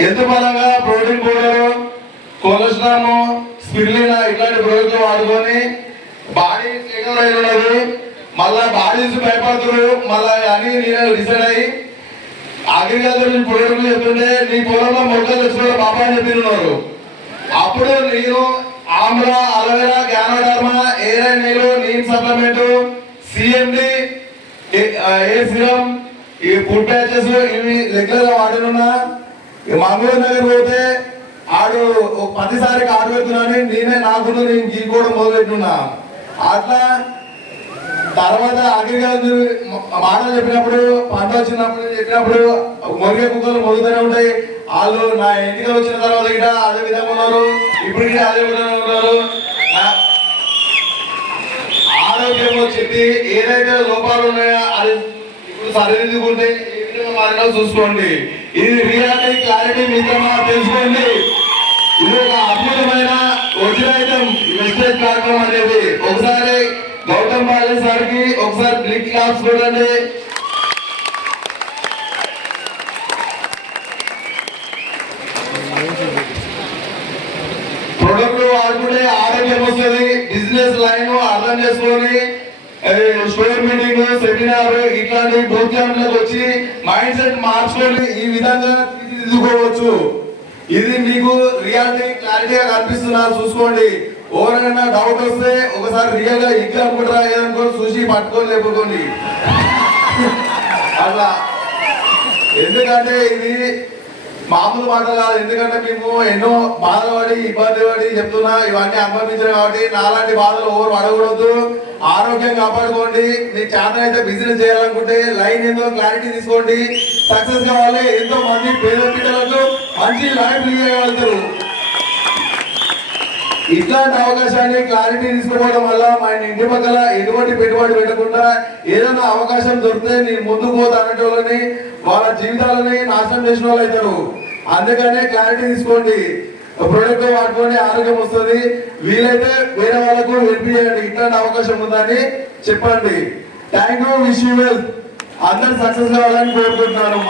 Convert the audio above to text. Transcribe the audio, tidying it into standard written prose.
Health పరంగా protein powder, కొలెస్ట్రామ్, spirulina ఇట్లాంటి ప్రోడక్ట్లు వాడుకొని బాడీ ఎగరైన ఉన్నది. మళ్ళా బాడీస్ భయపడుతున్నారు. మళ్ళా అని నేను డిసైడ్ అయ్యి అగ్రికల్చర్ ప్రోడక్ట్లు చెప్తుంటే నీ పొలంలో మొక్కలు తెచ్చుకోవడం బాబా అని చెప్పిన్నారు. అప్పుడు నేను ఆమ్లా, అలోవెరా, గ్యానోడర్మా, ఏరైన్ నీళ్ళు, నీమ్ సప్లిమెంట్, సిఎండి, ఏ సిరం, ఈ ఫుడ్ ప్యాచెస్ ఇవి రెగ్యులర్ గా వాడినున్నా. మంగళూరు నగర్ పోతే ఆడు ప్రతిసారి ఆడు పెడుతున్నాను నేనే నాకున్నా నేను గీకోవడం మొదలెట్టున్నా. అట్లా తర్వాత అగ్రికల్చర్ మాటలు చెప్పినప్పుడు, పంట వచ్చినప్పుడు చెప్పినప్పుడు మొరిగే కుక్కలు మొరుగుతూనే ఉంటాయి. వాళ్ళు నా ఇంటికి వచ్చిన తర్వాత ఇట అదే విధంగా ఉన్నారు, ఇప్పుడు అదే విధంగా ఉన్నారు. ఆరోగ్యం చెప్పి ఏదైతే లోపాలు ఉన్నాయో అది ఇప్పుడు సరిదిద్దుకుంటే ఏ విధంగా మారినా చూసుకోండి. ఇది రియాలిటీ క్లారిటీ మిత్రమా తెలుసుకోండి. ఇది ఒక అద్భుతమైన ఒరిజినల్ వెస్టేజ్ ప్లాట్ఫామ్ అనేది. ఒకసారి గౌతమ్ బాలి సార్కి ఒకసారి క్లిక్ క్లాప్స్ చూడండి. ప్రొడక్ట్ వాడుకుంటే ఆరోగ్యం వస్తుంది. బిజినెస్ లైన్ అర్థం చేసుకొని స్టోర్ మీటింగ్, సెమినార్ ఇట్లాంటి బూత్ క్యాంప్లకు వచ్చి మైండ్ సెట్ మార్చుకొని ఈ విధంగా తీర్చిదిద్దుకోవచ్చు. ఇది మీకు రియాలిటీ క్లారిటీగా కనిపిస్తున్నా చూసుకోండి. ఎవరైనా డౌట్ వస్తే ఒకసారి రియల్ గా ఇట్లా అనుకుంటారా ఏదనుకోని చూసి పట్టుకొని లేపుకోండి అట్లా. ఎందుకంటే ఇది మామూలు మాటలు కాదు. ఎందుకంటే మేము ఎన్నో బాధలు పడి ఇబ్బంది పడి చెప్తున్నా, ఇవన్నీ అనుభవించారు కాబట్టి నాలాంటి బాధలు ఎవరు పడకూడదు. ఆరోగ్యం కాపాడుకోండి. మీకు చేత అయితే బిజినెస్ చేయాలనుకుంటే లైన్ ఏందో క్లారిటీ తీసుకోండి. సక్సెస్ కావాలి. ఎంతో మంది పేద పిల్లలకు మంచి లైఫ్ లీడ్ చేయగలుగుతారు. ఇట్లాంటి అవకాశాన్ని క్లారిటీ తీసుకోవడం వల్ల మా ఇంటి పక్కల ఎటువంటి పెట్టుబడి పెట్టకుండా ఏదైనా అవకాశం దొరికితే నేను ముందుకు పోతా అనేటోళ్ళని వాళ్ళ జీవితాలని నాశనం చేసిన వాళ్ళు అవుతారు. అందుకనే క్లారిటీ తీసుకోండి. ప్రొడక్ట్ వాడుకోండి, ఆరోగ్యం వస్తుంది. వీలైతే వేరే వాళ్ళకు హెల్ప్ చేయండి. ఇట్లాంటి అవకాశం ఉందని చెప్పండి. Thank you. Wish you well. అందరు సక్సెస్ కావాలని కోరుకుంటున్నాను.